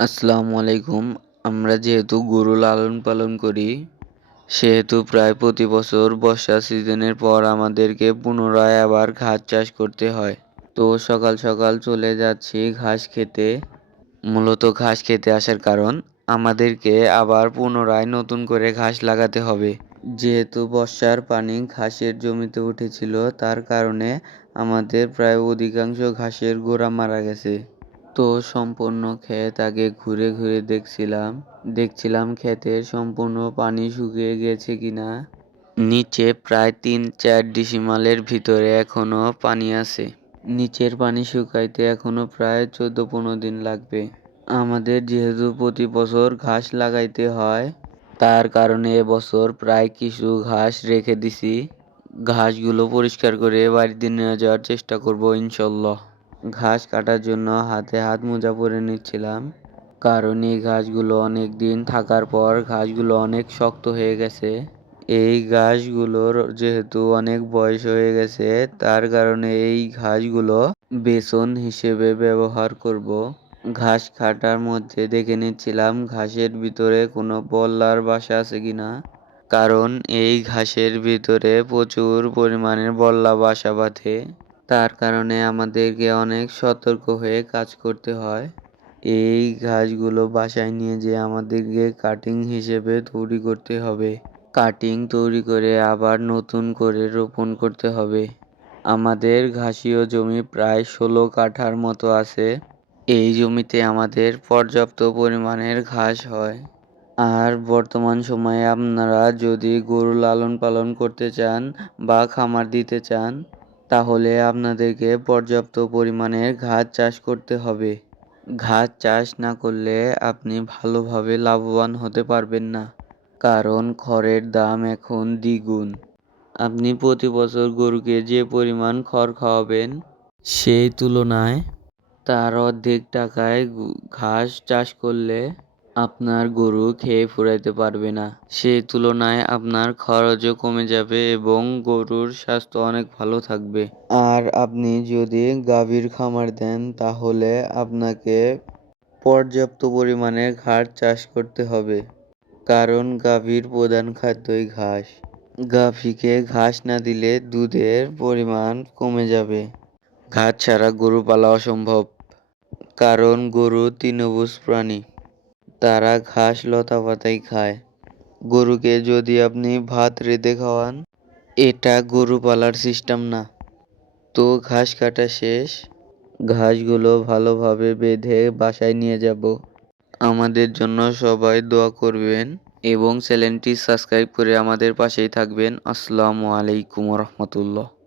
আসসালামু আলাইকুম। আমরা যেহেতু গরু লালন পালন করি, সেহেতু প্রায় প্রতি বছর বর্ষা সিজনের পর আমাদেরকে পুনরায় আবার ঘাস চাষ করতে হয়। তো সকাল সকাল চলে যাচ্ছি ঘাস খেতে। মূলত ঘাস খেতে আসার কারণ, আমাদেরকে আবার পুনরায় নতুন করে ঘাস লাগাতে হবে। যেহেতু বর্ষার পানি ঘাসের জমিতে উঠেছিল, তার কারণে আমাদের প্রায় অধিকাংশ ঘাসের গোড়া মারা গেছে। তো সম্পূর্ণ ক্ষেত আগে ঘুরে ঘুরে দেখছিলাম। দেখছিলাম ক্ষেতের সম্পূর্ণ পানি শুকিয়ে গেছে কিনা। নিচে প্রায় তিন চার ডিসিমালের ভিতরে এখনও পানি আছে। নিচের পানি শুকাইতে এখনও প্রায় চোদ্দ পনেরো দিন লাগবে। আমাদের যেহেতু প্রতি বছর ঘাস লাগাইতে হয়, তার কারণে এবছর প্রায় কিছু ঘাস রেখে দিছি। ঘাসগুলো পরিষ্কার করে বাড়িতে নিয়ে যাওয়ার চেষ্টা করব ইনশাল্লাহ। ঘাস কাটার জন্য হাতে হাত মোজা পরে নিচ্ছিলাম। কারণ এই ঘাসগুলো অনেক দিন থাকার পর ঘাসগুলো অনেক শক্ত হয়ে গেছে। এই ঘাসগুলোর যেহেতু অনেক বয়স হয়ে গেছে, তার কারণে এই ঘাসগুলো বেসন হিসেবে ব্যবহার করব। ঘাস কাটার মধ্যে দেখে নিচ্ছিলাম ঘাসের ভিতরে কোনো বল্লার বাসা আছে কিনা। কারণ এই ঘাসের ভিতরে প্রচুর পরিমাণের বল্লা বাসা বাঁধে। তার কারণে আমাদেরকে অনেক সতর্ক হয়ে কাজ করতে হয়। এই ঘাসগুলো বাসায় নিয়ে যেয়ে আমাদেরকে কাটিং হিসেবে তৈরি করতে হবে। কাটিং তৈরি করে আবার নতুন করে রোপণ করতে হবে। আমাদের ঘাসীয় জমি প্রায় ষোলো কাঠার মতো আছে। এই জমিতে আমাদের পর্যাপ্ত পরিমাণের ঘাস হয়। আর বর্তমান সময়ে আপনারা যদি গরু লালন পালন করতে চান বা খামার দিতে চান তাহলে আপনাদেরকে পর্যাপ্ত পরিমাণের ঘাস চাষ করতে হবে। ঘাস চাষ না করলে আপনি ভালোভাবে লাভবান হতে পারবেন না। কারণ খড়ের দাম এখন দ্বিগুণ। আপনি প্রতি বছর গরুকে যে পরিমাণ খড় খাওয়াবেন সেই তুলনায় তার অর্ধেক টাকায় ঘাস চাষ করলে আপনার গরু খেয়ে ফুরাইতে পারবে না। সেই তুলনায় আপনার খরচও কমে যাবে এবং গরুর স্বাস্থ্য অনেক ভালো থাকবে। আর আপনি যদি গাভীর খামার দেন, তাহলে আপনাকে পর্যাপ্ত পরিমাণে ঘাস চাষ করতে হবে। কারণ গাভীর প্রধান খাদ্যই ঘাস। গাভীকে ঘাস না দিলে দুধের পরিমাণ কমে যাবে। ঘাস ছাড়া গরু পালা অসম্ভব। কারণ গরু তৃণভোজ প্রাণী। তারা ঘাস লতা পাতাই খায়। গরুকে যদি আপনি ভাত রেঁধে খাওয়ান, এটা গরু পালার সিস্টেম না। তো ঘাস কাটা শেষ। ঘাসগুলো ভালোভাবে বেঁধে বাসায় নিয়ে যাব। আমাদের জন্য সবাই দোয়া করবেন এবং চ্যানেলটি সাবস্ক্রাইব করে আমাদের পাশেই থাকবেন। আসসালামু আলাইকুম রহমতুল্লাহ।